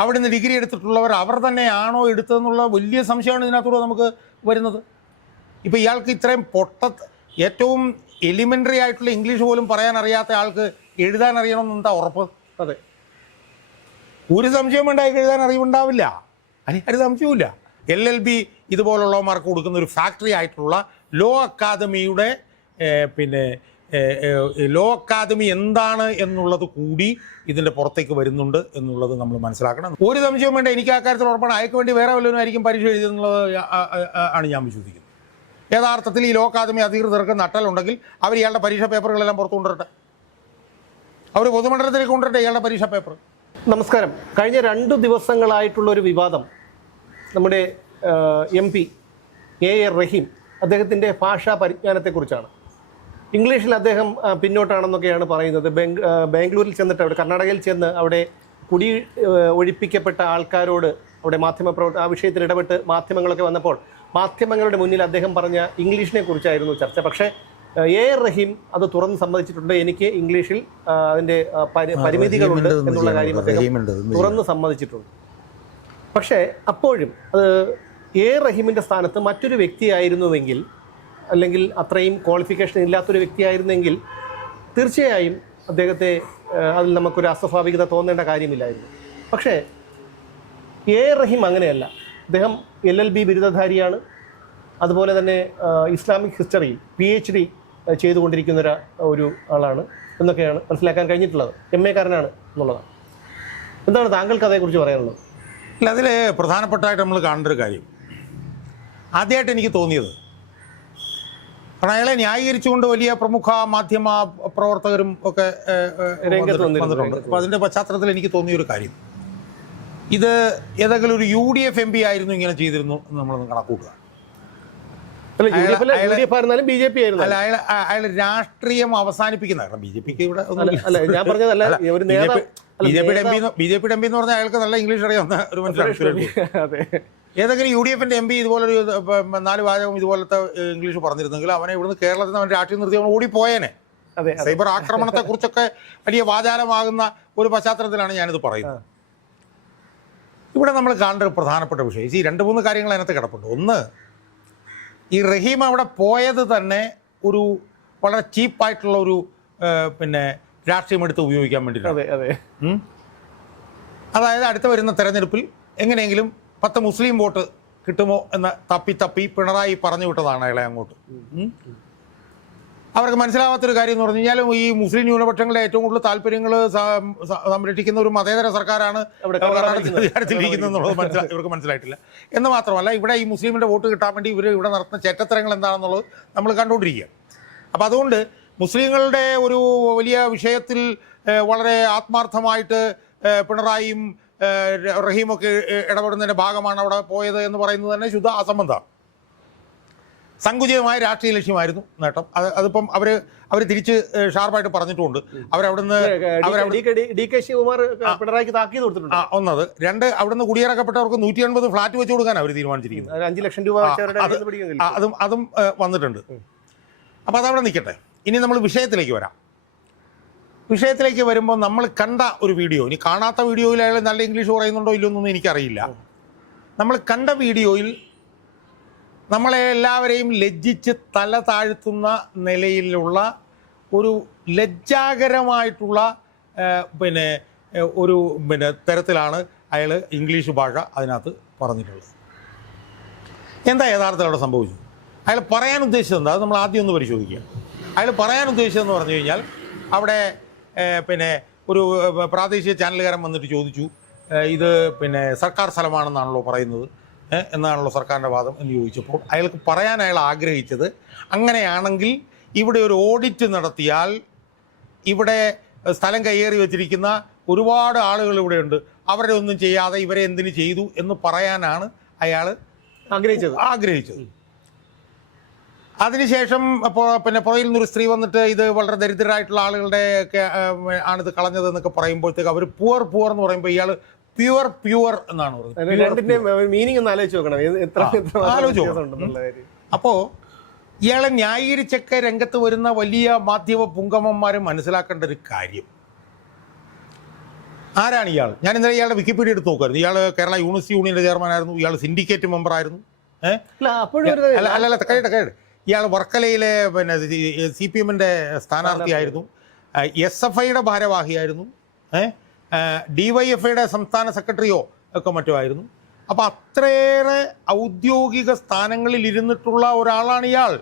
അവിടെ നിന്ന് ഡിഗ്രി എടുത്തിട്ടുള്ളവർ അവർ തന്നെയാണോ എടുത്തതെന്നുള്ള വലിയ സംശയമാണ് ഇതിനകത്തൂടെ നമുക്ക് വരുന്നത്. ഇപ്പോൾ ഇയാൾക്ക് ഇത്രയും ഏറ്റവും എലിമെൻ്ററി ആയിട്ടുള്ള ഇംഗ്ലീഷ് പോലും പറയാൻ അറിയാത്ത ആൾക്ക് എഴുതാൻ അറിയണമെന്ന് എന്താ ഉറപ്പ്? അതെ, ഒരു സംശയം വേണ്ട, അയാൾക്ക് എഴുതാൻ അറിവുണ്ടാവില്ല, അതിനൊരു സംശയവുമില്ല. LLB ഇതുപോലുള്ളവന്മാർക്ക് കൊടുക്കുന്ന ഒരു ഫാക്ടറി ആയിട്ടുള്ള ലോ അക്കാദമിയുടെ ലോ അക്കാദമി എന്താണ് എന്നുള്ളത് കൂടി ഇതിൻ്റെ പുറത്തേക്ക് വരുന്നുണ്ട് എന്നുള്ളത് നമ്മൾ മനസ്സിലാക്കണം. ഒരു സംശയവും വേണ്ട, എനിക്ക് ആ കാര്യത്തിൽ ഉറപ്പാണ്. അയക്ക് വേണ്ടി വേറെ വല്ലവരും ആയിരിക്കും പരീക്ഷ എഴുതുന്നത് ആണ് ഞാൻ വിശ്വസിക്കുന്നത്. യഥാർത്ഥത്തിൽ ഈ ലോ അക്കാദമി അധികൃതർക്ക് നട്ടലുണ്ടെങ്കിൽ അവർ ഇയാളുടെ പരീക്ഷാ പേപ്പറുകളെല്ലാം പുറത്തു കൊണ്ടുവരട്ടെ, അവർ പൊതുമണ്ഡലത്തിലേക്ക് കൊണ്ടുവരട്ടെ ഇയാളുടെ പരീക്ഷാ പേപ്പർ. നമസ്കാരം. കഴിഞ്ഞ 2 ദിവസങ്ങളായിട്ടുള്ളൊരു വിവാദം നമ്മുടെ MP AR റഹീം അദ്ദേഹത്തിൻ്റെ ഭാഷാ പരിജ്ഞാനത്തെക്കുറിച്ചാണ്. ഇംഗ്ലീഷിൽ അദ്ദേഹം പിന്നോട്ടാണെന്നൊക്കെയാണ് പറയുന്നത്. ബാംഗ്ലൂരിൽ ചെന്നിട്ട് അവിടെ കർണാടകയിൽ ചെന്ന് അവിടെ ഒഴിപ്പിക്കപ്പെട്ട ആൾക്കാരോട് അവിടെ ആ വിഷയത്തിൽ ഇടപെട്ട് മാധ്യമങ്ങളൊക്കെ വന്നപ്പോൾ മാധ്യമങ്ങളുടെ മുന്നിൽ അദ്ദേഹം പറഞ്ഞ ഇംഗ്ലീഷിനെ കുറിച്ചായിരുന്നു ചർച്ച. പക്ഷേ AR റഹീം അത് തുറന്ന് സമ്മതിച്ചിട്ടുണ്ട്. എനിക്ക് ഇംഗ്ലീഷിൽ അതിൻ്റെ പരിമിതികളുണ്ട് എന്നുള്ള കാര്യം അദ്ദേഹം തുറന്ന് സമ്മതിച്ചിട്ടുണ്ട്. പക്ഷേ അപ്പോഴും അത് AR റഹീമിൻ്റെ സ്ഥാനത്ത് മറ്റൊരു വ്യക്തിയായിരുന്നുവെങ്കിൽ, അല്ലെങ്കിൽ അത്രയും ക്വാളിഫിക്കേഷൻ ഇല്ലാത്തൊരു വ്യക്തിയായിരുന്നെങ്കിൽ തീർച്ചയായും അദ്ദേഹത്തെ അതിൽ നമുക്കൊരു അസ്വാഭാവികത തോന്നേണ്ട കാര്യമില്ലായിരുന്നു. പക്ഷേ AR റഹീം അങ്ങനെയല്ല. അദ്ദേഹം LLB ബിരുദധാരിയാണ്. അതുപോലെ തന്നെ ഇസ്ലാമിക് ഹിസ്റ്ററിയിൽ PhD ചെയ്തുകൊണ്ടിരിക്കുന്ന ഒരു ആളാണ് എന്നൊക്കെയാണ് മനസ്സിലാക്കാൻ കഴിഞ്ഞിട്ടുള്ളത്. MA കാരനാണ് എന്നുള്ളതാണ്. എന്താണ് താങ്കൾക്ക് അതേക്കുറിച്ച് പറയാനുള്ളത്? അല്ല, അതിൽ പ്രധാനപ്പെട്ടായിട്ട് നമ്മൾ കാണേണ്ട ഒരു കാര്യം, ആദ്യമായിട്ട് എനിക്ക് തോന്നിയത്, കാരണം അയാളെ ന്യായീകരിച്ചുകൊണ്ട് വലിയ പ്രമുഖ മാധ്യമ പ്രവർത്തകരും ഒക്കെ രംഗത്ത് വന്നിട്ടുണ്ട്. അപ്പോൾ അതിൻ്റെ പശ്ചാത്തലത്തിൽ എനിക്ക് തോന്നിയൊരു കാര്യം, ഇത് ഏതെങ്കിലും ഒരു UDF MP ആയിരുന്നു ഇങ്ങനെ ചെയ്തിരുന്നു എന്ന് നമ്മളൊന്ന് കണക്കൂട്ടുക. അല്ല, അയാൾ രാഷ്ട്രീയം അവസാനിപ്പിക്കുന്ന, കാരണം BJP ഇവിടെ BJP MP എന്ന് പറഞ്ഞാൽ അയാൾക്ക് നല്ല ഇംഗ്ലീഷ് അറിയാവുന്ന ഒരു മനസ്സിലാക്കി. ഏതെങ്കിലും UDFന്റെ MP ഇതുപോലൊരു 4 വാചകം ഇതുപോലത്തെ ഇംഗ്ലീഷ് പറഞ്ഞിരുന്നെങ്കിൽ അവനെ ഇവിടുന്ന് കേരളത്തിൽ നിന്ന് അവൻ രാഷ്ട്രീയം നിർത്തി അവൻ ഓടിപ്പോയേനെ. സൈബർ ആക്രമണത്തെ കുറിച്ചൊക്കെ വലിയ വാചാലമാകുന്ന ഒരു പശ്ചാത്തലത്തിലാണ് ഞാനിത് പറയുന്നത്. ഇവിടെ നമ്മൾ കാണേണ്ട ഒരു പ്രധാനപ്പെട്ട വിഷയം, ഈ 2-3 കാര്യങ്ങൾ അതിനകത്ത് കിടപ്പുണ്ട്. ഒന്ന്, ഈ റഹീം അവിടെ പോയത് തന്നെ ഒരു വളരെ ചീപ്പായിട്ടുള്ള ഒരു രാഷ്ട്രീയം എടുത്ത് ഉപയോഗിക്കാൻ വേണ്ടിയിട്ടാണ്. അതായത് അടുത്ത വരുന്ന തെരഞ്ഞെടുപ്പിൽ എങ്ങനെയെങ്കിലും 10 മുസ്ലിം വോട്ട് കിട്ടുമോ എന്ന് തപ്പി പിണറായി പറഞ്ഞു വിട്ടതാണ് അയാളെ അങ്ങോട്ട്. അവർക്ക് മനസ്സിലാവാത്തൊരു കാര്യം എന്ന് പറഞ്ഞു കഴിഞ്ഞാൽ ഈ മുസ്ലിം ന്യൂനപക്ഷങ്ങളുടെ ഏറ്റവും കൂടുതൽ താല്പര്യങ്ങൾ സംരക്ഷിക്കുന്ന ഒരു മതേതര സർക്കാരാണ് അധികാരത്തിലിരിക്കുന്നത് എന്നുള്ളത് ഇവർക്ക് മനസ്സിലായിട്ടില്ല. എന്ന് മാത്രമല്ല, ഇവിടെ ഈ മുസ്ലിമിൻ്റെ വോട്ട് കിട്ടാൻ വേണ്ടി ഇവർ ഇവിടെ നടത്തുന്ന ചേറ്റത്തരങ്ങൾ എന്താണെന്നുള്ളത് നമ്മൾ കണ്ടുകൊണ്ടിരിക്കുക. അപ്പോൾ അതുകൊണ്ട് മുസ്ലിങ്ങളുടെ ഒരു വലിയ വിഷയത്തിൽ വളരെ ആത്മാർത്ഥമായിട്ട് പിണറായിയും റഹീമൊക്കെ ഇടപെടുന്നതിൻ്റെ ഭാഗമാണ് അവിടെ പോയത് എന്ന് പറയുന്നത് തന്നെ ശുദ്ധ അസംബന്ധമാണ്. സങ്കുചിതമായ രാഷ്ട്രീയ ലക്ഷ്യമായിരുന്നു നേട്ടം. അതിപ്പം അവർ തിരിച്ച് ഷാർപ്പായിട്ട് പറഞ്ഞിട്ടുമുണ്ട്. അവരവിടുന്ന് ഒന്നത്. 2, അവിടുന്ന് കുടിയിറക്കപ്പെട്ടവർക്ക് 180 ഫ്ലാറ്റ് വെച്ച് കൊടുക്കാൻ അവർ തീരുമാനിച്ചിരിക്കുന്നത്. 5 ലക്ഷം രൂപ അതും വന്നിട്ടുണ്ട്. അപ്പോൾ അതവിടെ നിൽക്കട്ടെ. ഇനി നമ്മൾ വിഷയത്തിലേക്ക് വരാം. വിഷയത്തിലേക്ക് വരുമ്പോൾ നമ്മൾ കണ്ട ഒരു വീഡിയോ, ഇനി കാണാത്ത വീഡിയോയിൽ അയാൾ നല്ല ഇംഗ്ലീഷ് പറയുന്നുണ്ടോ ഇല്ലയൊന്നും എനിക്കറിയില്ല. നമ്മൾ കണ്ട വീഡിയോയിൽ നമ്മളെ എല്ലാവരെയും ലജ്ജിച്ച് തല താഴ്ത്തുന്ന നിലയിലുള്ള ഒരു ലജ്ജാകരമായിട്ടുള്ള ഒരു തരത്തിലാണ് അയാൾ ഇംഗ്ലീഷ് ഭാഷ അതിനകത്ത് പറഞ്ഞിട്ടുള്ളത്. എന്താ യഥാർത്ഥത്തിൽ അവിടെ സംഭവിച്ചത്? അയാൾ പറയാൻ ഉദ്ദേശിച്ചത് എന്താ, അത് നമ്മൾ ആദ്യം ഒന്ന് പരിശോധിക്കുക. അയാൾ പറയാൻ ഉദ്ദേശിച്ചതെന്ന് പറഞ്ഞു കഴിഞ്ഞാൽ, അവിടെ ഒരു പ്രാദേശിക ചാനലുകാരൻ വന്നിട്ട് ചോദിച്ചു, ഇത് സർക്കാർ സ്ഥലമാണെന്നാണല്ലോ പറയുന്നത്, എന്നാണല്ലോ സർക്കാരിൻ്റെ വാദം എന്ന് ചോദിച്ചപ്പോൾ അയാൾ ആഗ്രഹിച്ചത്, അങ്ങനെയാണെങ്കിൽ ഇവിടെ ഒരു ഓഡിറ്റ് നടത്തിയാൽ ഇവിടെ സ്ഥലം കയ്യേറി വെച്ചിരിക്കുന്ന ഒരുപാട് ആളുകൾ ഇവിടെയുണ്ട്, അവരെ ഒന്നും ചെയ്യാതെ ഇവരെ എന്തിനു ചെയ്തു എന്ന് പറയാനാണ് അയാൾ ആഗ്രഹിച്ചത്. അതിനുശേഷം പുറയിൽ നിന്നൊരു സ്ത്രീ വന്നിട്ട് ഇത് വളരെ ദരിദ്രരായിട്ടുള്ള ആളുകളുടെ ആണിത് കളഞ്ഞത് എന്നൊക്കെ പറയുമ്പോഴത്തേക്ക് അവർ പുവർ എന്ന് പറയുമ്പോൾ ഇയാൾ പ്യുവർ എന്നാണ് പറയുന്നത്. അപ്പോൾ ഇയാളെ ന്യായീകരിച്ചൊക്കെ രംഗത്ത് വരുന്ന വലിയ മാധ്യമ പുങ്കമന്മാരെ മനസ്സിലാക്കേണ്ട ഒരു കാര്യം, ആരാണ് ഇയാൾ? ഞാൻ ഇന്നലെ ഇയാളുടെ വിക്കിപീഡിയ എടുത്ത് നോക്കുമായിരുന്നു. ഇയാൾ കേരള യൂണിവേഴ്സിറ്റി യൂണിയൻ്റെ ചെയർമാനായിരുന്നു, ഇയാൾ സിൻഡിക്കേറ്റ് മെമ്പറായിരുന്നു. അല്ലല്ല കഴിയട്ടെ. ഇയാൾ വർക്കലയിലെ പിന്നെ CPM-ന്റെ സ്ഥാനാർത്ഥിയായിരുന്നു, SFIയുടെ ഭാരവാഹിയായിരുന്നു, DYFIയുടെ സംസ്ഥാന സെക്രട്ടറിയോ ഒക്കെ മറ്റോ ആയിരുന്നു. അപ്പോൾ അത്രയേറെ ഔദ്യോഗിക സ്ഥാനങ്ങളിൽ ഇരുന്നിട്ടുള്ള ഒരാളാണ് ഇയാൾ.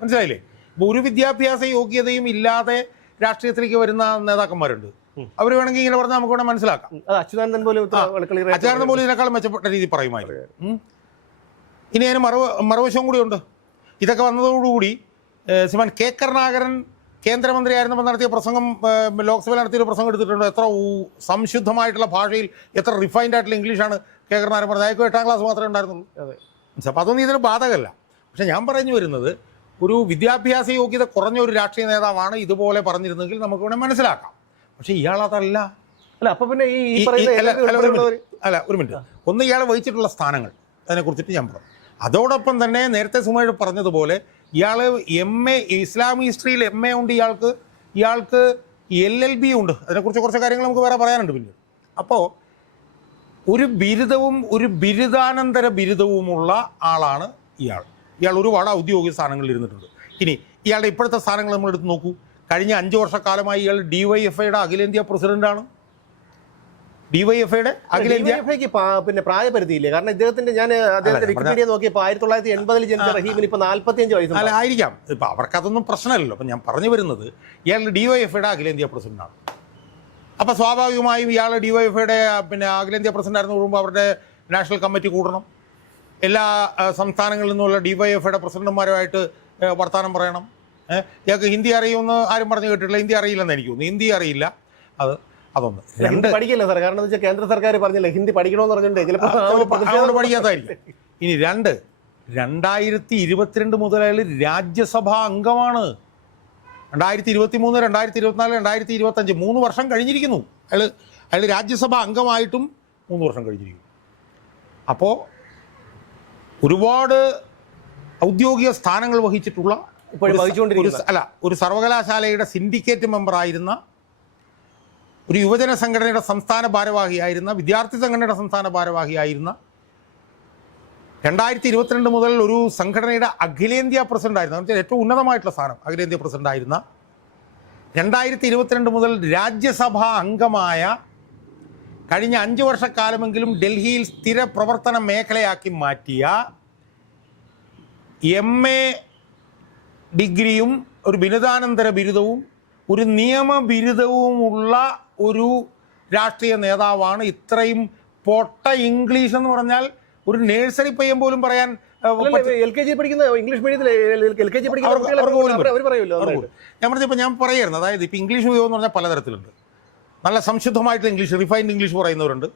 മനസ്സിലായില്ലേ? അപ്പോൾ ഒരു വിദ്യാഭ്യാസ യോഗ്യതയും ഇല്ലാതെ രാഷ്ട്രീയത്തിലേക്ക് വരുന്ന നേതാക്കന്മാരുണ്ട്. അവർ വേണമെങ്കിൽ ഇങ്ങനെ പറഞ്ഞാൽ നമുക്ക് വേണമെങ്കിൽ മനസ്സിലാക്കാം. അച്യുതാനന്ദൻ പോലും ഇതിനേക്കാളും മെച്ചപ്പെട്ട രീതി പറയുമായിരുന്നു. ഇനി അതിന് മറുവശവും കൂടിയുണ്ട്. ഇതൊക്കെ വന്നതോടുകൂടി ശ്രീമാൻ K. കരുണാകരൻ കേന്ദ്രമന്ത്രിയായിരുന്നപ്പോൾ നടത്തിയ പ്രസംഗം, ലോക്സഭയിൽ നടത്തിയൊരു പ്രസംഗം എടുത്തിട്ടുണ്ട്. എത്ര സംശുദ്ധമായിട്ടുള്ള ഭാഷയിൽ, എത്ര റിഫൈൻഡ് ആയിട്ടുള്ള ഇംഗ്ലീഷാണ് K. കരുണാകരൻ പറഞ്ഞത്. അയാൾക്ക് 8ാം ക്ലാസ് മാത്രമേ ഉണ്ടായിരുന്നുള്ളൂ. അപ്പോൾ അതൊന്നും ഇതിന് ബാധകമല്ല. പക്ഷെ ഞാൻ പറഞ്ഞു വരുന്നത്, ഒരു വിദ്യാഭ്യാസ യോഗ്യത കുറഞ്ഞ ഒരു രാഷ്ട്രീയ നേതാവാണ് ഇതുപോലെ പറഞ്ഞിരുന്നെങ്കിൽ നമുക്ക് വേണമെങ്കിൽ മനസ്സിലാക്കാം. പക്ഷെ ഇയാളതല്ല. അപ്പൊ പിന്നെ ഒരു മിനിറ്റ്. ഒന്ന്, ഇയാൾ വഹിച്ചിട്ടുള്ള സ്ഥാനങ്ങൾ, അതിനെക്കുറിച്ചിട്ട് ഞാൻ പറഞ്ഞു. അതോടൊപ്പം തന്നെ നേരത്തെ സുമേഷ് പറഞ്ഞതുപോലെ ഇയാൾ MA ഇസ്ലാമിക് ഹിസ്റ്ററിയിൽ MA ഉണ്ട്, ഇയാൾക്ക് LLB ഉണ്ട്. അതിനെക്കുറിച്ച് കുറച്ച് കാര്യങ്ങൾ നമുക്ക് വേറെ പറയാനുണ്ട് പിന്നീട്. അപ്പോൾ ഒരു ബിരുദവും ഒരു ബിരുദാനന്തര ബിരുദവുമുള്ള ആളാണ് ഇയാൾ ഒരുപാട് ഔദ്യോഗിക സ്ഥാനങ്ങളിൽ ഇരുന്നിട്ടുണ്ട്. ഇനി ഇയാളുടെ ഇപ്പോഴത്തെ സ്ഥാനങ്ങൾ നമ്മൾ എടുത്ത് നോക്കൂ. കഴിഞ്ഞ 5 വർഷക്കാലമായി ഇയാൾ DYFIയുടെ അഖിലേന്ത്യാ പ്രസിഡന്റാണ്. DYFIയുടെ അഖിലേന്ത്യക്ക് പിന്നെ പ്രായപരിധിയില്ലേ? കാരണം അദ്ദേഹത്തിന്റെ വിക്കിപീഡിയ നോക്കിയപ്പോൾ 1980 ജനിച്ച റഹീമിന് ഇപ്പൊ 45 വയസ്സ്. അല്ല, ആയിരിക്കാം. ഇപ്പം അവർക്കതൊന്നും പ്രശ്നമല്ലല്ലോ. അപ്പം ഞാൻ പറഞ്ഞു വരുന്നത്, ഇയാൾ DYFIയുടെ അഖിലേന്ത്യാ പ്രസിഡന്റാണ്. അപ്പോൾ സ്വാഭാവികമായും ഇയാൾ DYFIയുടെ പിന്നെ അഖിലേന്ത്യാ പ്രസിഡന്റ് ആയിരുന്നു കൂടുമ്പോൾ അവരുടെ നാഷണൽ കമ്മിറ്റി കൂടണം. എല്ലാ സംസ്ഥാനങ്ങളിൽ നിന്നുള്ള DYFIയുടെ പ്രസിഡന്റുമാരുമായിട്ട് വർത്തമാനം പറയണം. ഇയാൾക്ക് ഹിന്ദി അറിയുമെന്ന് ആരും പറഞ്ഞു കേട്ടിട്ടില്ല. ഹിന്ദി അറിയില്ലെന്ന് എനിക്ക് തോന്നുന്നു. ഹിന്ദി അറിയില്ല. അതൊന്ന്. ഹിന്ദി പഠിക്കില്ല സാർ, കാരണം എന്താ വെച്ചാൽ കേന്ദ്ര സർക്കാർ പറഞ്ഞില്ല ഹിന്ദി പഠിക്കണമെന്ന് പറഞ്ഞിട്ടുണ്ട്. ചിലപ്പോൾ പഠിക്കാത്തായിരിക്കും. ഇനി 2022 മുതൽ അയാൾ രാജ്യസഭാ അംഗമാണ്. 2023, 2024, 2025 3 വർഷം കഴിഞ്ഞിരിക്കുന്നു. അയാൾ രാജ്യസഭാ അംഗമായിട്ടും 3 വർഷം കഴിഞ്ഞിരിക്കുന്നു. അപ്പോൾ ഒരുപാട് ഔദ്യോഗിക സ്ഥാനങ്ങൾ വഹിച്ചിട്ടുള്ള ഒരു സർവകലാശാലയുടെ സിൻഡിക്കേറ്റ് മെമ്പറായിരുന്ന, ഒരു യുവജന സംഘടനയുടെ സംസ്ഥാന ഭാരവാഹിയായിരുന്ന, വിദ്യാർത്ഥി സംഘടനയുടെ സംസ്ഥാന ഭാരവാഹിയായിരുന്ന, 2022 മുതൽ ഒരു സംഘടനയുടെ അഖിലേന്ത്യാ പ്രസിഡന്റായിരുന്ന, ഏറ്റവും ഉന്നതമായിട്ടുള്ള സ്ഥാനം അഖിലേന്ത്യാ പ്രസിഡന്റായിരുന്ന, 2022 മുതൽ രാജ്യസഭാ അംഗമായ, കഴിഞ്ഞ 5 വർഷക്കാലമെങ്കിലും ഡൽഹിയിൽ സ്ഥിര പ്രവർത്തന മേഖലയാക്കി മാറ്റിയ, MA ഡിഗ്രിയും ഒരു ബിരുദാനന്തര ബിരുദവും ഒരു നിയമ ബിരുദവുമുള്ള ഒരു രാഷ്ട്രീയ നേതാവാണ്. ഇത്രയും പൊട്ട ഇംഗ്ലീഷ് എന്ന് പറഞ്ഞാൽ ഒരു നഴ്സറി പയ്യൻ പോലും പറയാൻ, LKG പഠിക്കുന്ന ഇംഗ്ലീഷ് മീഡിയത്തിൽ ഞാൻ പറഞ്ഞപ്പോൾ ഞാൻ പറയായിരുന്നു. അതായത് ഇപ്പോൾ ഇംഗ്ലീഷ് ഉപയോഗം എന്ന് പറഞ്ഞാൽ പലതരത്തിലുണ്ട്. നല്ല സംശുദ്ധമായിട്ടുള്ള ഇംഗ്ലീഷ്, റിഫൈൻഡ് ഇംഗ്ലീഷ് പറയുന്നവരുണ്ട്.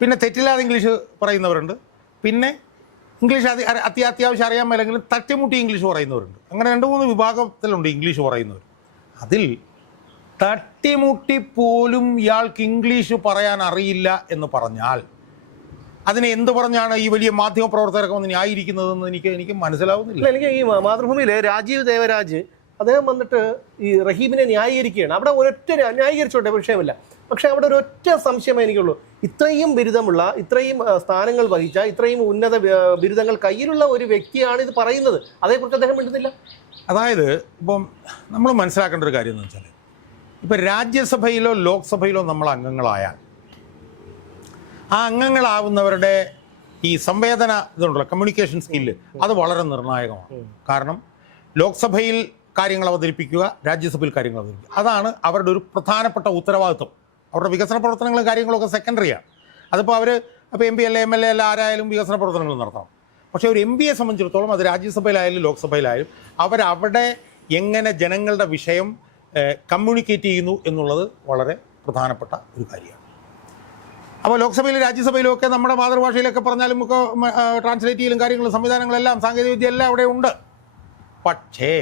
പിന്നെ തെറ്റില്ലാതെ ഇംഗ്ലീഷ് പറയുന്നവരുണ്ട്. പിന്നെ ഇംഗ്ലീഷ് അത്യാവശ്യം അറിയാൻ മേലെങ്കിലും തട്ടിമുട്ടി ഇംഗ്ലീഷ് പറയുന്നവരുണ്ട്. അങ്ങനെ 2-3 വിഭാഗത്തിലുണ്ട് ഇംഗ്ലീഷ് പറയുന്നവർ. അതിൽ തട്ടിമുട്ടി പോലും ഇയാൾക്ക് ഇംഗ്ലീഷ് പറയാൻ അറിയില്ല എന്ന് പറഞ്ഞാൽ അതിനെ എന്ത് പറഞ്ഞാണ് ഈ വലിയ മാധ്യമ പ്രവർത്തകരൊക്കെ വന്ന് ന്യായീകരിക്കുന്നതെന്ന് എനിക്ക് മനസ്സിലാവുന്നില്ല. എനിക്ക് ഈ മാതൃഭൂമിയിലെ രാജീവ് ദേവരാജ് അദ്ദേഹം വന്നിട്ട് ഈ റഹീമിനെ ന്യായീകരിക്കുകയാണ്. അവിടെ ഒരൊറ്റ ന്യായീകരിച്ചോട്ടെ, വിഷയമില്ല. പക്ഷെ അവിടെ ഒരൊറ്റ സംശയമേ എനിക്കുള്ളൂ. ഇത്രയും ബിരുദമുള്ള, ഇത്രയും സ്ഥാനങ്ങൾ വഹിച്ച, ഇത്രയും ഉന്നത ബിരുദങ്ങൾ കയ്യിലുള്ള ഒരു വ്യക്തിയാണ് ഇത് പറയുന്നത്. അതേക്കുറിച്ച് അദ്ദേഹം മിണ്ടുന്നില്ല. അതായത് ഇപ്പം നമ്മൾ മനസ്സിലാക്കേണ്ട ഒരു കാര്യം എന്ന് വെച്ചാൽ, ഇപ്പം രാജ്യസഭയിലോ ലോക്സഭയിലോ നമ്മൾ അംഗങ്ങളായാൽ ആ അംഗങ്ങളാവുന്നവരുടെ ഈ സംവേദന ഇതുണ്ടല്ലോ, കമ്മ്യൂണിക്കേഷൻ സ്കില്ല്, അത് വളരെ നിർണായകമാണ്. കാരണം ലോക്സഭയിൽ കാര്യങ്ങൾ അവതരിപ്പിക്കുക, രാജ്യസഭയിൽ കാര്യങ്ങൾ അവതരിപ്പിക്കുക, അതാണ് അവരുടെ ഒരു പ്രധാനപ്പെട്ട ഉത്തരവാദിത്വം. അവരുടെ വികസന പ്രവർത്തനങ്ങളും കാര്യങ്ങളൊക്കെ സെക്കൻഡറിയാണ്. അതിപ്പോൾ അവർ MP അല്ല MLA അല്ല ആരായാലും വികസന പ്രവർത്തനങ്ങൾ നടത്തണം. പക്ഷേ ഒരു MP യെ സംബന്ധിച്ചിടത്തോളം അത് രാജ്യസഭയിലായാലും ലോക്സഭയിലായാലും അവരവിടെ എങ്ങനെ ജനങ്ങളുടെ വിഷയം കമ്മ്യൂണിക്കേറ്റ് ചെയ്യുന്നു എന്നുള്ളത് വളരെ പ്രധാനപ്പെട്ട ഒരു കാര്യമാണ്. അപ്പോൾ ലോക്സഭയിലും രാജ്യസഭയിലും ഒക്കെ നമ്മുടെ മാതൃഭാഷയിലൊക്കെ പറഞ്ഞാലും ഒക്കെ ട്രാൻസ്ലേറ്റ് ചെയ്യലും കാര്യങ്ങളും സംവിധാനങ്ങളെല്ലാം സാങ്കേതികവിദ്യ എല്ലാം അവിടെ ഉണ്ട്. പക്ഷേ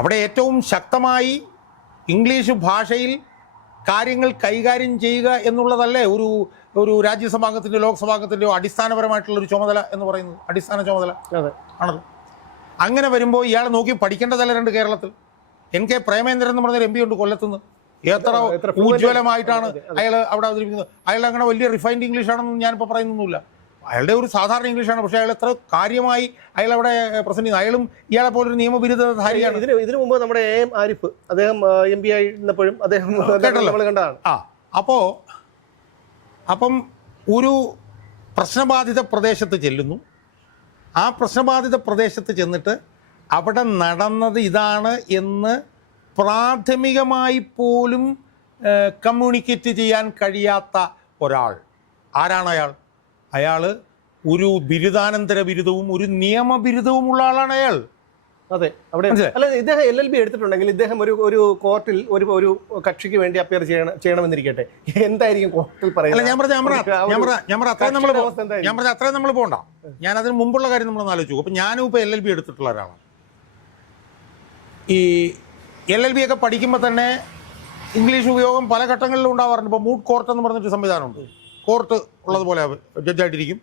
അവിടെ ഏറ്റവും ശക്തമായി ഇംഗ്ലീഷ് ഭാഷയിൽ കാര്യങ്ങൾ കൈകാര്യം ചെയ്യുക എന്നുള്ളതല്ലേ ഒരു രാജ്യസഭാംഗത്തിൻ്റെയോ ലോക്സഭാംഗത്തിൻ്റെയോ അടിസ്ഥാനപരമായിട്ടുള്ളൊരു ചുമതല എന്ന് പറയുന്നത്, അടിസ്ഥാന ചുമതല ആണല്ലോ. അങ്ങനെ വരുമ്പോൾ ഇയാൾ നോക്കി പഠിക്കേണ്ടതല്ല. കേരളത്തിൽ NK പ്രേമേന്ദ്രൻ എന്ന് പറഞ്ഞൊരു MP ഉണ്ട് കൊല്ലത്തുനിന്ന്. എത്ര ഊജ്വലമായിട്ടാണ് അയാൾ അവിടെ അവതരിപ്പിക്കുന്നത്. അയാൾ അങ്ങനെ വലിയ റിഫൈൻഡ് ഇംഗ്ലീഷാണെന്ന് ഞാനിപ്പോൾ പറയുന്നൊന്നുമില്ല. അയാളുടെ ഒരു സാധാരണ ഇംഗ്ലീഷാണ്. പക്ഷേ അയാൾ എത്ര കാര്യമായി അയാൾ അവിടെ പ്രസന്റ് ചെയ്യുന്നത്. അയാളും ഇയാളെ പോലൊരു നിയമബിരുദധാരിയാണ്. ഇതിനു മുമ്പ് നമ്മുടെ AM ആരിഫ് അദ്ദേഹം MP ആയിരുന്നപ്പോഴും അദ്ദേഹം നമ്മൾ കണ്ടതാണ്. അപ്പം ഒരു പ്രശ്നബാധിത പ്രദേശത്ത് ചെല്ലുന്നു. ആ പ്രശ്നബാധിത പ്രദേശത്ത് ചെന്നിട്ട് അവിടെ നടന്നത് ഇതാണ് എന്ന് പ്രാഥമികമായി പോലും കമ്മ്യൂണിക്കേറ്റ് ചെയ്യാൻ കഴിയാത്ത ഒരാൾ. ആരാണ് അയാൾ? അയാൾ ഒരു ബിരുദാനന്തര ബിരുദവും ഒരു നിയമബിരുദവും ഉള്ള ആളാണ് അയാൾ. അതെ, അവിടെ അല്ല, ഇദ്ദേഹം LLB എടുത്തിട്ടുണ്ടെങ്കിൽ ഇദ്ദേഹം ഒരു കോർട്ടിൽ ഒരു കക്ഷിക്ക് വേണ്ടി അപ്പിയർ ചെയ്യണമെന്നിരിക്കട്ടെ, എന്തായിരിക്കും കോർട്ടിൽ പറയുന്നത്? അത്രയും നമ്മൾ പോകണ്ട. ഞാൻ അതിന് മുമ്പുള്ള കാര്യം നമ്മളൊന്ന് ആലോചിച്ചു. അപ്പം ഞാനും ഇപ്പോൾ LLB എടുത്തിട്ടുള്ള ഒരാളാണ്. ഈ LLB ഒക്കെ പഠിക്കുമ്പോൾ തന്നെ ഇംഗ്ലീഷ് ഉപയോഗം പല ഘട്ടങ്ങളിലും ഉണ്ടാവാറുണ്ട്. ഇപ്പോൾ മൂട്ട് കോർട്ട് എന്ന് പറഞ്ഞിട്ട് സംവിധാനമുണ്ട്. കോർട്ട് ഉള്ളതുപോലെ ജഡ്ജായിട്ടിരിക്കും.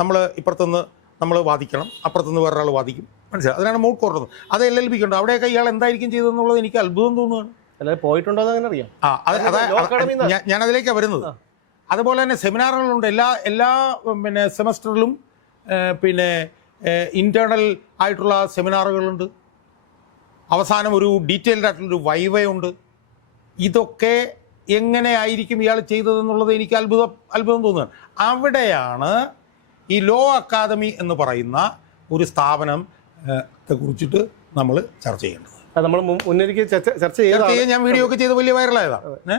നമ്മൾ ഇപ്പുറത്തുനിന്ന് നമ്മൾ വാദിക്കണം, അപ്പുറത്തുനിന്ന് വേറൊരാൾ വാദിക്കും. മനസ്സിലായി? അതിനാണ് മൂട്ട് കോർട്ട്. അത് LLBക്ക് ഉണ്ട്. അവിടെയൊക്കെ ഇയാൾ എന്തായിരിക്കും ചെയ്തതെന്നുള്ളത് എനിക്ക് അത്ഭുതം തോന്നുകയാണ്. അല്ലാതെ പോയിട്ടുണ്ടോ എന്ന് അറിയാം. ഞാൻ അതിലേക്കാണ് വരുന്നത്. അതുപോലെ തന്നെ സെമിനാറുകളുണ്ട്. എല്ലാ പിന്നെ സെമസ്റ്ററിലും പിന്നെ ഇൻറ്റേർണൽ ആയിട്ടുള്ള സെമിനാറുകളുണ്ട്. അവസാനം ഒരു ഡീറ്റെയിൽഡ് ആയിട്ടുള്ളൊരു വൈവയുണ്ട്. ഇതൊക്കെ എങ്ങനെ ആയിരിക്കും ഇയാൾ ചെയ്തതെന്നുള്ളത് എനിക്ക് അത്ഭുതം തോന്നുകയാണ്. അവിടെയാണ് ഈ ലോ അക്കാദമി എന്ന് പറയുന്ന ഒരു സ്ഥാപനത്തെ കുറിച്ചിട്ട് നമ്മൾ ചർച്ച ചെയ്യേണ്ടത്. നമ്മൾ മുന്നൊരിക്കൽ ചർച്ച ചെയ്യാൻ ഞാൻ വീഡിയോ ഒക്കെ ചെയ്ത് വലിയ വൈറലായതാണ്.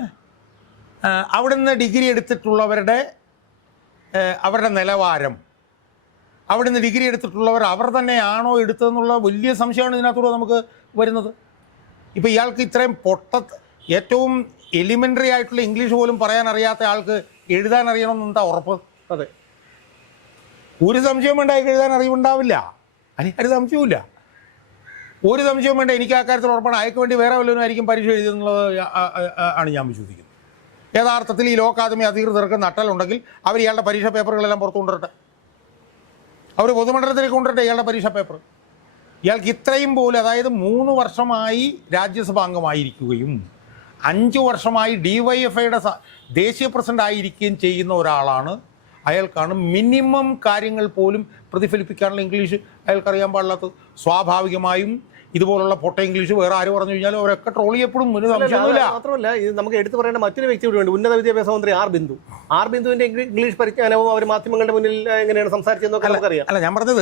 അവിടെ നിന്ന് ഡിഗ്രി എടുത്തിട്ടുള്ളവരുടെ നിലവാരം, അവിടെ നിന്ന് ഡിഗ്രി എടുത്തിട്ടുള്ളവർ അവർ തന്നെയാണോ എടുത്തതെന്നുള്ള വലിയ സംശയമാണ് ഇതിനകത്തൂടെ നമുക്ക് വരുന്നത്. ഇപ്പോൾ ഇയാൾക്ക് ഇത്രയും ഏറ്റവും എലിമെൻ്ററി ആയിട്ടുള്ള ഇംഗ്ലീഷ് പോലും പറയാൻ അറിയാത്ത ആൾക്ക് എഴുതാൻ അറിയണമെന്ന് എന്താ ഉറപ്പ്? അതെ, ഒരു സംശയവും വേണ്ട, അയാൾക്ക് എഴുതാൻ അറിവുണ്ടാവില്ല. ഒരു സംശയവുമില്ല. ഒരു സംശയവും വേണ്ട. എനിക്ക് ആ കാര്യത്തിൽ ഉറപ്പാണ്. അയാൾക്ക് വേണ്ടി വേറെ വല്ലവരും ആയിരിക്കും പരീക്ഷ എഴുതുന്നത് ആണ് ഞാൻ വിശ്വസിക്കുന്നത്. യഥാർത്ഥത്തിൽ ഈ ലോ അക്കാദമി അധികൃതർക്ക് നട്ടലുണ്ടെങ്കിൽ അവർ ഇയാളുടെ പരീക്ഷാ പേപ്പറുകളെല്ലാം പുറത്തു കൊണ്ടുവരട്ടെ. അവർ പൊതുമണ്ഡലത്തിലേക്ക് കൊണ്ടുവരട്ടെ ഇയാളുടെ പരീക്ഷാ പേപ്പർ. ഇയാൾക്ക് ഇത്രയും പോലും, അതായത് 3 വർഷമായി രാജ്യസഭാ അംഗമായിരിക്കുകയും 5 വർഷമായി DYFIയുടെ ദേശീയ പ്രസിഡന്റ് ആയിരിക്കുകയും ചെയ്യുന്ന ഒരാളാണ്. അയാൾക്കാണ് മിനിമം കാര്യങ്ങൾ പോലും പ്രതിഫലിപ്പിക്കാനുള്ള ഇംഗ്ലീഷ് അയാൾക്കറിയാൻ പാടില്ലാത്തത്. സ്വാഭാവികമായും ഇതുപോലുള്ള പൊട്ട ഇംഗ്ലീഷ് വേറെ ആര് പറഞ്ഞു കഴിഞ്ഞാലും അവരൊക്കെ ട്രോൾ ചെയ്യപ്പെടും. മാത്രമല്ല, ഇത് നമുക്ക് എടുത്തു പറയേണ്ട മറ്റൊരു വ്യക്തി കൂടിയുണ്ട്. ഉന്നത വിദ്യാഭ്യാസ മന്ത്രി ആർ ബിന്ദുവിന്റെ ഇംഗ്ലീഷ് പരിജ്ഞാനവും അവർ മാധ്യമങ്ങളുടെ മുന്നിൽ എങ്ങനെയാണ് സംസാരിച്ചതെന്നൊക്കെ നമുക്കറിയാം. അല്ല, ഞാൻ പറഞ്ഞത്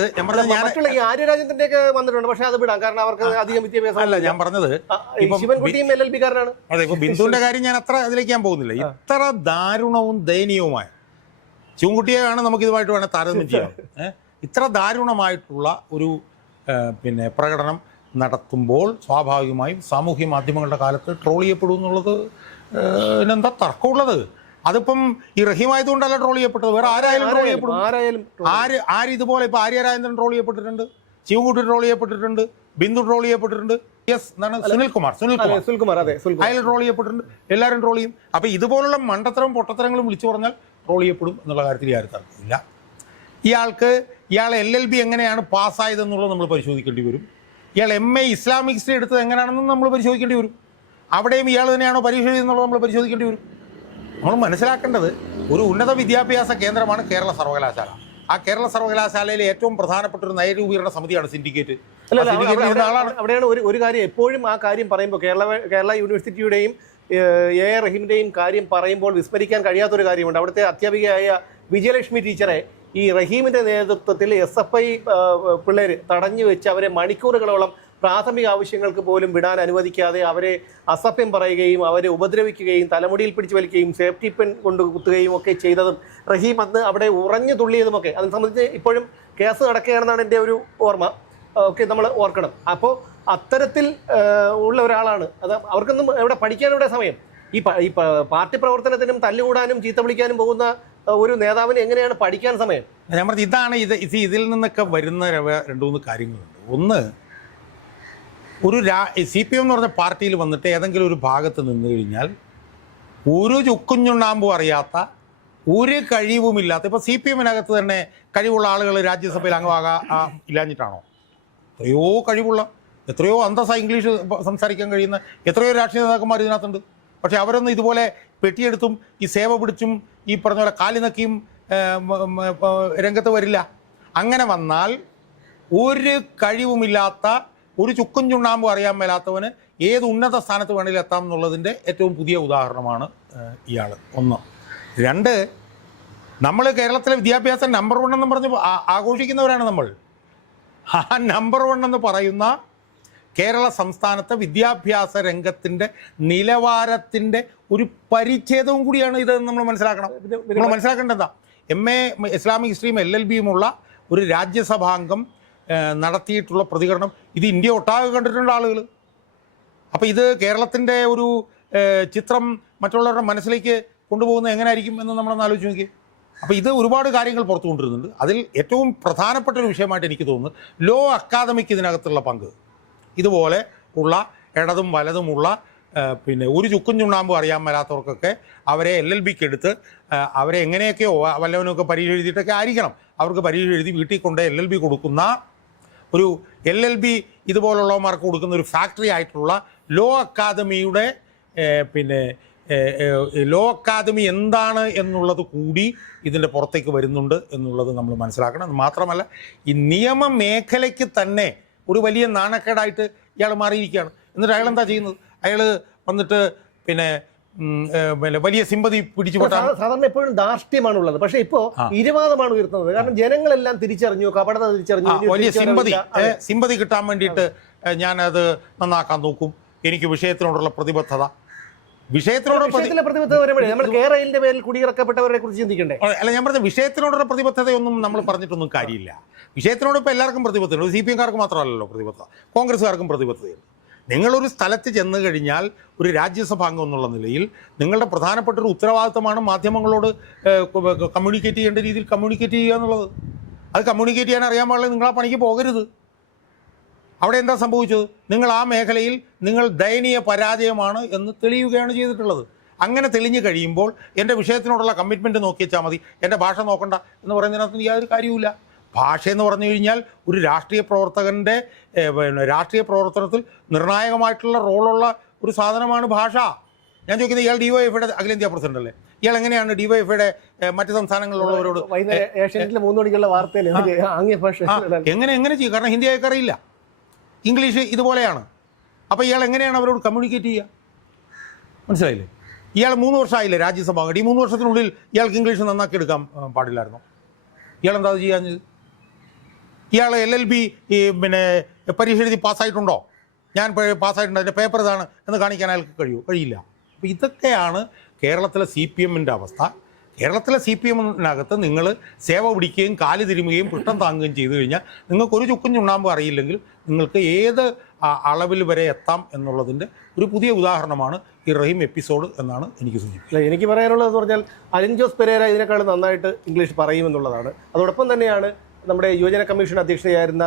മറ്റുള്ള ഈ ആര്യരാജന്റെ ഒക്കെ വന്നിട്ടുണ്ട്. പക്ഷേ അത് വിടാം, കാരണം അവർക്ക് അധികം വിദ്യാഭ്യാസം അല്ല. ഞാൻ പറഞ്ഞത് ശിവൻകുട്ടിയും LLB കാരനാണ്. അതെ, ഇപ്പൊ ബിന്ദുവിന്റെ കാര്യം ഞാൻ അത്ര അതിലേക്ക് ഞാൻ പോകുന്നില്ല. ഇത്ര ദാരുണവും ദയനീയവുമായ ശിവൻകുട്ടിയെയാണ് നമുക്ക് ഇതുമായിട്ട് വേണേൽ താരതമ്യം ചെയ്യാം. ഇത്ര ദാരുണമായിട്ടുള്ള ഒരു പിന്നെ പ്രകടനം നടത്തുമ്പോൾ സ്വാഭാവികമായും സാമൂഹ്യ മാധ്യമങ്ങളുടെ കാലത്ത് ട്രോൾ ചെയ്യപ്പെടും എന്നുള്ളത് എന്താ തർക്കമുള്ളത്? അതിപ്പം ഈ റഹീമായതുകൊണ്ടല്ല ട്രോൾ ചെയ്യപ്പെട്ടത്, വേറെ ആരായാലും ട്രോൾ ചെയ്യപ്പെടും. ആര് ഇതുപോലെ ഇപ്പോൾ ആര്യ രാജേന്ദ്രൻ ട്രോൾ ചെയ്യപ്പെട്ടിട്ടുണ്ട്, ശിവൻകുട്ടി ട്രോൾ ചെയ്യപ്പെട്ടിട്ടുണ്ട്, ബിന്ദു ട്രോൾ ചെയ്യപ്പെട്ടിട്ടുണ്ട്, സുനിൽകുമാർ അയാൾ ട്രോൾ ചെയ്യപ്പെട്ടിട്ടുണ്ട്. എല്ലാവരും ട്രോൾ ചെയ്യും. അപ്പോൾ ഇതുപോലുള്ള മണ്ടത്തരവും പൊട്ടത്തരങ്ങളും വിളിച്ചു പറഞ്ഞാൽ ട്രോൾ ചെയ്യപ്പെടും എന്നുള്ള കാര്യത്തിൽ ആരും തർക്കമില്ല. ഇയാൾ LLB എങ്ങനെയാണ് പാസ്സായതെന്നുള്ളത് നമ്മൾ പരിശോധിക്കേണ്ടി വരും. ഇയാൾ MA ഇസ്ലാമിക് ഹിസ്റ്ററി എടുത്തത് എങ്ങനെയാണെന്ന് നമ്മൾ പരിശോധിക്കേണ്ടി വരും. അവിടെയും ഇയാൾ തന്നെയാണോ പരീക്ഷ എഴുതുന്നുള്ളത് നമ്മൾ പരിശോധിക്കേണ്ടി വരും. നമ്മൾ മനസ്സിലാക്കേണ്ടത് ഒരു ഉന്നത വിദ്യാഭ്യാസ കേന്ദ്രമാണ് കേരള സർവകലാശാല. ആ കേരള സർവകലാശാലയിലെ ഏറ്റവും പ്രധാനപ്പെട്ട ഒരു നയരൂപീകരണ സമിതിയാണ് സിൻഡിക്കേറ്റ്. അവിടെയാണ് ഒരു കാര്യം എപ്പോഴും ആ കാര്യം പറയുമ്പോൾ കേരള യൂണിവേഴ്സിറ്റിയുടെയും AR റഹീമിൻ്റെയും കാര്യം പറയുമ്പോൾ വിസ്മരിക്കാൻ കഴിയാത്തൊരു കാര്യമുണ്ട്. അവിടുത്തെ അധ്യാപികയായ വിജയലക്ഷ്മി ടീച്ചറെ ഈ റഹീമിൻ്റെ നേതൃത്വത്തിൽ SFI പിള്ളേർ തടഞ്ഞു വെച്ച് അവരെ മണിക്കൂറുകളോളം പ്രാഥമിക ആവശ്യങ്ങൾക്ക് പോലും വിടാൻ അനുവദിക്കാതെ അവരെ അസഭ്യം പറയുകയും അവരെ ഉപദ്രവിക്കുകയും തലമുടിയിൽ പിടിച്ചു വലിക്കുകയും സേഫ്റ്റി പെൻ കൊണ്ട് കുത്തുകയും ഒക്കെ ചെയ്തതും റഹീം അന്ന് അവിടെ ഉറഞ്ഞു തുള്ളിയതുമൊക്കെ അതിനെ സംബന്ധിച്ച് ഇപ്പോഴും കേസ് നടക്കുകയാണെന്നാണ് എൻ്റെ ഒരു ഓർമ്മ. ഒക്കെ നമ്മൾ ഓർക്കണം. അപ്പോൾ അത്തരത്തിൽ ഉള്ള ഒരാളാണ്. അത് അവർക്കൊന്നും ഇവിടെ പഠിക്കാനിവിടെ സമയം. ഈ പാർട്ടി പ്രവർത്തനത്തിനും തല്ലുകൂടാനും ചീത്ത വിളിക്കാനും പോകുന്ന ഒരു നേതാവിന് എങ്ങനെയാണ് പഠിക്കാൻ സമയം? ഞാൻ പറഞ്ഞത് ഇതാണ്. ഇതിൽ നിന്നൊക്കെ വരുന്ന 2-3 കാര്യങ്ങളുണ്ട്. ഒന്ന്, ഒരു CPM എന്ന് പറഞ്ഞ പാർട്ടിയിൽ വന്നിട്ട് ഏതെങ്കിലും ഒരു ഭാഗത്ത് നിന്ന് കഴിഞ്ഞാൽ ഒരു ചുക്കുഞ്ഞുണ്ണാമ്പും അറിയാത്ത, ഒരു കഴിവുമില്ലാത്ത, ഇപ്പോൾ CPM-നകത്ത് തന്നെ കഴിവുള്ള ആളുകൾ രാജ്യസഭയിൽ ഇല്ലാഞ്ഞിട്ടാണോ? എത്രയോ കഴിവുള്ള, എത്രയോ അന്തസ്സായി ഇംഗ്ലീഷ് സംസാരിക്കാൻ കഴിയുന്ന എത്രയോ രാഷ്ട്രീയ നേതാക്കന്മാർ ഇതിനകത്തുണ്ട്. പക്ഷേ അവരൊന്നും ഇതുപോലെ പെട്ടിയെടുത്തും ഈ സേവ പിടിച്ചും ഈ പറഞ്ഞ പോലെ കാലിനക്കിയും രംഗത്ത് വരില്ല. അങ്ങനെ വന്നാൽ ഒരു കഴിവുമില്ലാത്ത, ഒരു ചുക്കും ചുണ്ണാമ്പും അറിയാൻ മേലാത്തവന് ഏത് ഉന്നത സ്ഥാനത്ത് വേണമെങ്കിലും എത്താം എന്നുള്ളതിൻ്റെ ഏറ്റവും പുതിയ ഉദാഹരണമാണ് ഇയാൾ. ഒന്ന്. രണ്ട്, നമ്മൾ കേരളത്തിലെ വിദ്യാഭ്യാസം നമ്പർ 1 എന്ന് പറഞ്ഞ് ആഘോഷിക്കുന്നവരാണ് നമ്മൾ. ആ നമ്പർ 1 എന്ന് പറയുന്ന കേരള സംസ്ഥാനത്തെ വിദ്യാഭ്യാസ രംഗത്തിൻ്റെ നിലവാരത്തിൻ്റെ ഒരു പരിച്ഛേദവും കൂടിയാണ് ഇതെന്ന് നമ്മൾ മനസ്സിലാക്കണം. നമ്മൾ മനസ്സിലാക്കേണ്ടതാ, MA ഇസ്ലാമിക് ഹിസ്റ്ററിയും LLBയുമുള്ള ഒരു രാജ്യസഭാംഗം നടത്തിയിട്ടുള്ള പ്രതികരണം ഇത് ഇന്ത്യ ഒട്ടാകെ കണ്ടിട്ടുള്ള ആളുകൾ. അപ്പോൾ ഇത് കേരളത്തിൻ്റെ ഒരു ചിത്രം മറ്റുള്ളവരുടെ മനസ്സിലേക്ക് കൊണ്ടുപോകുന്നത് എങ്ങനെയായിരിക്കും എന്ന് നമ്മളൊന്ന് ആലോചിച്ച് നോക്കി. അപ്പോൾ ഇത് ഒരുപാട് കാര്യങ്ങൾ പുറത്തു കൊണ്ടിരുന്നുണ്ട്. അതിൽ ഏറ്റവും പ്രധാനപ്പെട്ട ഒരു വിഷയമായിട്ട് എനിക്ക് തോന്നുന്നത് ലോ അക്കാദമിക്ക് ഇതിനകത്തുള്ള പങ്ക്. ഇതുപോലെ ഉള്ള ഇടതും വലതുമുള്ള പിന്നെ ഒരു ചുക്കും ചുണ്ണാമ്പും അറിയാൻ മേലാത്തവർക്കൊക്കെ അവരെ LLBക്ക് എടുത്ത് അവരെ എങ്ങനെയൊക്കെയോ വല്ലവനൊക്കെ പരീക്ഷ എഴുതിയിട്ടൊക്കെ ആയിരിക്കണം അവർക്ക് പരീക്ഷ എഴുതി വീട്ടിൽ കൊണ്ട് LLB കൊടുക്കുന്ന ഒരു LLB ഇതുപോലുള്ളവന്മാർക്ക് കൊടുക്കുന്ന ഒരു ഫാക്ടറി ആയിട്ടുള്ള ലോ അക്കാദമിയുടെ പിന്നെ ലോ അക്കാദമി എന്താണ് എന്നുള്ളത് കൂടി ഇതിൻ്റെ പുറത്തേക്ക് വരുന്നുണ്ട് എന്നുള്ളത് നമ്മൾ മനസ്സിലാക്കണം. അത് മാത്രമല്ല ഈ നിയമ മേഖലയ്ക്ക് തന്നെ ഒരു വലിയ നാണക്കേടായിട്ട് ഇയാൾ മാറിയിരിക്കുകയാണ്. എന്നിട്ട് അയാൾ എന്താ ചെയ്യുന്നത്? അയാൾ വന്നിട്ട് പിന്നെ വലിയ സിമ്പതി പിടിച്ചുപെട്ടാണ്. സാധാരണ എപ്പോഴും ധാർഷ്ട്യമാണുള്ളത്, പക്ഷേ ഇപ്പോൾ ഇരുവാദമാണ് ഉയർത്തുന്നത്. കാരണം ജനങ്ങളെല്ലാം തിരിച്ചറിഞ്ഞു, കപടത തിരിച്ചറിഞ്ഞു. വലിയ സിമ്പതി കിട്ടാൻ വേണ്ടിയിട്ട് ഞാനത് നന്നാക്കാൻ നോക്കും, എനിക്ക് വിഷയത്തിനോടുള്ള പ്രതിബദ്ധത. വിഷയത്തിലെ പ്രതിബദ്ധത നമ്മൾ കേരളത്തിന്റെ പേരിൽ കുടിയിറക്കപ്പെട്ടവരെ കുറിച്ച് ചിന്തിക്കണ്ടേ? അല്ല, ഞാൻ പറഞ്ഞ വിഷയത്തിനോടുള്ള പ്രതിബദ്ധതയൊന്നും നമ്മൾ പറഞ്ഞിട്ടൊന്നും കാര്യമില്ല. വിഷയത്തിനോട് ഇപ്പോൾ എല്ലാവർക്കും പ്രതിബദ്ധതയുണ്ട്. CPM മാത്രമല്ലല്ലോ പ്രതിബദ്ധത, കോൺഗ്രസ്സുകാർക്കും പ്രതിബദ്ധതയുണ്ട്. നിങ്ങളൊരു സ്ഥലത്ത് ചെന്ന് കഴിഞ്ഞാൽ ഒരു രാജ്യസഭാംഗം എന്നുള്ള നിലയിൽ നിങ്ങളുടെ പ്രധാനപ്പെട്ട ഒരു ഉത്തരവാദിത്തമാണ് മാധ്യമങ്ങളോട് കമ്മ്യൂണിക്കേറ്റ് ചെയ്യേണ്ട രീതിയിൽ കമ്മ്യൂണിക്കേറ്റ് ചെയ്യുക എന്നുള്ളത്. അത് കമ്മ്യൂണിക്കേറ്റ് ചെയ്യാൻ അറിയാൻ പാടില്ല, നിങ്ങൾ ആ പണിക്ക് പോകരുത്. അവിടെ എന്താ സംഭവിച്ചത്? നിങ്ങൾ ആ മേഖലയിൽ നിങ്ങൾ ദയനീയ പരാജയമാണ് എന്ന് തെളിയുകയാണ് ചെയ്തിട്ടുള്ളത്. അങ്ങനെ തെളിഞ്ഞു കഴിയുമ്പോൾ എൻ്റെ വിഷയത്തിനോടുള്ള കമ്മിറ്റ്മെൻറ്റ് നോക്കി വെച്ചാൽ മതി, എൻ്റെ ഭാഷ നോക്കണ്ട എന്ന് പറയുന്നതിനകത്ത് യാതൊരു കാര്യവുമില്ല. ഭാഷയെന്ന് പറഞ്ഞു കഴിഞ്ഞാൽ ഒരു രാഷ്ട്രീയ പ്രവർത്തകൻ്റെ രാഷ്ട്രീയ പ്രവർത്തനത്തിൽ നിർണായകമായിട്ടുള്ള റോളുള്ള ഒരു സാധനമാണ് ഭാഷ. ഞാൻ ചോദിക്കുന്നത്, ഇയാൾ DYFIയുടെ അഖിലേന്ത്യാ പ്രസിഡന്റ് അല്ലേ? ഇയാൾ എങ്ങനെയാണ് DYFIയുടെ മറ്റ് സംസ്ഥാനങ്ങളിലുള്ളവരോട് എങ്ങനെ ചെയ്യും? കാരണം ഹിന്ദി അയാൾക്ക് അറിയില്ല, ഇംഗ്ലീഷ് ഇതുപോലെയാണ്. അപ്പോൾ ഇയാൾ എങ്ങനെയാണ് അവരോട് കമ്മ്യൂണിക്കേറ്റ് ചെയ്യുക? മനസ്സിലായില്ലേ? ഇയാൾ 3 വർഷമായില്ലേ രാജ്യസഭ അംഗം. ഈ 3 വർഷത്തിനുള്ളിൽ ഇയാൾക്ക് ഇംഗ്ലീഷ് നന്നാക്കി എടുക്കാൻ പാടില്ലായിരുന്നോ? ഇയാളെന്താ ചെയ്യാഞ്ഞത്? ഇയാൾ LLB പിന്നെ പരീക്ഷ എഴുതി പാസ്സായിട്ടുണ്ടോ? ഞാൻ പാസ്സായിട്ടുണ്ട്, അതിൻ്റെ പേപ്പർ ഇതാണ് എന്ന് കാണിക്കാൻ അയാൾക്ക് കഴിയില്ല. അപ്പോൾ ഇതൊക്കെയാണ് കേരളത്തിലെ CPMൻ്റെ അവസ്ഥ. കേരളത്തിലെ CPMനകത്ത് നിങ്ങൾ സേവ പിടിക്കുകയും കാല് തിരുമുകയും പിട്ടം താങ്ങുകയും ചെയ്തു കഴിഞ്ഞാൽ നിങ്ങൾക്കൊരു ചുക്കും ചുണ്ണാമ്പും അറിയില്ലെങ്കിൽ നിങ്ങൾക്ക് ഏത് അളവിൽ വരെ എത്താം എന്നുള്ളതിൻ്റെ ഒരു പുതിയ ഉദാഹരണമാണ് ഈ റഹീം എപ്പിസോഡ് എന്നാണ് എനിക്ക് സൂചിപ്പിക്കുന്നത്. എനിക്ക് പറയാനുള്ളതെന്ന് പറഞ്ഞാൽ അലിൻ ജോസ് പെരേര ഇതിനേക്കാൾ നന്നായിട്ട് ഇംഗ്ലീഷ് പറയുമെന്നുള്ളതാണ്. അതോടൊപ്പം തന്നെയാണ് നമ്മുടെ യുവജന കമ്മീഷൻ അധ്യക്ഷയായിരുന്ന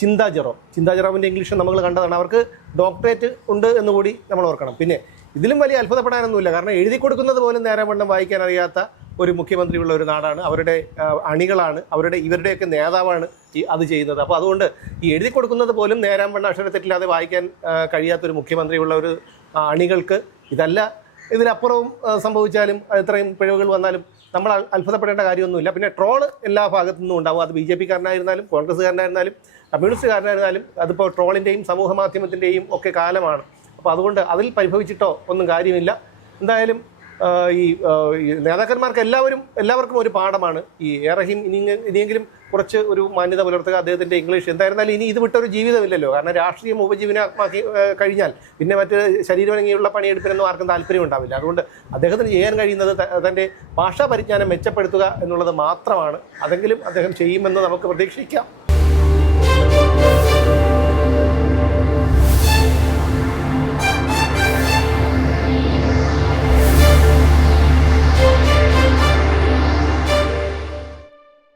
ചിന്താ ജെറോമിൻ്റെ ഇംഗ്ലീഷ് നമ്മൾ കണ്ടതാണ്. അവർക്ക് ഡോക്ടറേറ്റ് ഉണ്ട് എന്നുകൂടി നമ്മൾ ഓർക്കണം. പിന്നെ ഇതിലും വലിയ അത്ഭുതപ്പെടാനൊന്നുമില്ല, കാരണം എഴുതി കൊടുക്കുന്നത് പോലും നേരാവണ്ണം വായിക്കാൻ അറിയാത്ത ഒരു മുഖ്യമന്ത്രിയുള്ള ഒരു നാടാണ്. അവരുടെ അണികളാണ്, ഇവരുടെയൊക്കെ നേതാവാണ് അത് ചെയ്യുന്നത്. അപ്പോൾ അതുകൊണ്ട് ഈ എഴുതി കൊടുക്കുന്നത് പോലും നേരാവണ്ണം അക്ഷരത്തെറ്റില്ലാതെ വായിക്കാൻ കഴിയാത്തൊരു മുഖ്യമന്ത്രിയുള്ള ഒരു അണികൾക്ക് ഇതിനപ്പുറവും സംഭവിച്ചാലും ഇത്രയും പിഴവുകൾ വന്നാലും നമ്മൾ അത്ഭുതപ്പെടേണ്ട കാര്യമൊന്നുമില്ല. പിന്നെ ട്രോള് എല്ലാ ഭാഗത്തു നിന്നും ഉണ്ടാവും. അത് BJPക്കാരനായിരുന്നാലും കോൺഗ്രസ്സുകാരനായിരുന്നാലും കമ്മ്യൂണിസ്റ്റുകാരനായിരുന്നാലും അതിപ്പോൾ ട്രോളിൻ്റെയും സമൂഹ മാധ്യമത്തിൻ്റെയും ഒക്കെ കാലമാണ്. അപ്പോൾ അതുകൊണ്ട് അതിൽ പരിഭവിച്ചിട്ടോ ഒന്നും കാര്യമില്ല. എന്തായാലും ഈ നേതാക്കന്മാർക്ക് എല്ലാവർക്കും ഒരു പാഠമാണ്. ഈ റഹീം ഇനിയെങ്കിലും കുറച്ച് ഒരു മാന്യത പുലർത്തുക. അദ്ദേഹത്തിൻ്റെ ഇംഗ്ലീഷ് എന്തായിരുന്നാലും ഇനി ഇത് വിട്ടൊരു ജീവിതമില്ലല്ലോ. കാരണം രാഷ്ട്രീയം ഉപജീവനമാക്കി കഴിഞ്ഞാൽ പിന്നെ മറ്റ് ശരീരമനങ്ങിയുള്ള പണിയെടുപ്പിനൊന്നും ആർക്കും താല്പര്യം ഉണ്ടാവില്ല. അതുകൊണ്ട് അദ്ദേഹത്തിന് ചെയ്യാൻ കഴിയുന്നത് തൻ്റെ ഭാഷാ പരിജ്ഞാനം മെച്ചപ്പെടുത്തുക എന്നുള്ളത് മാത്രമാണ്. അതെങ്കിലും അദ്ദേഹം ചെയ്യുമെന്ന് നമുക്ക് പ്രതീക്ഷിക്കാം.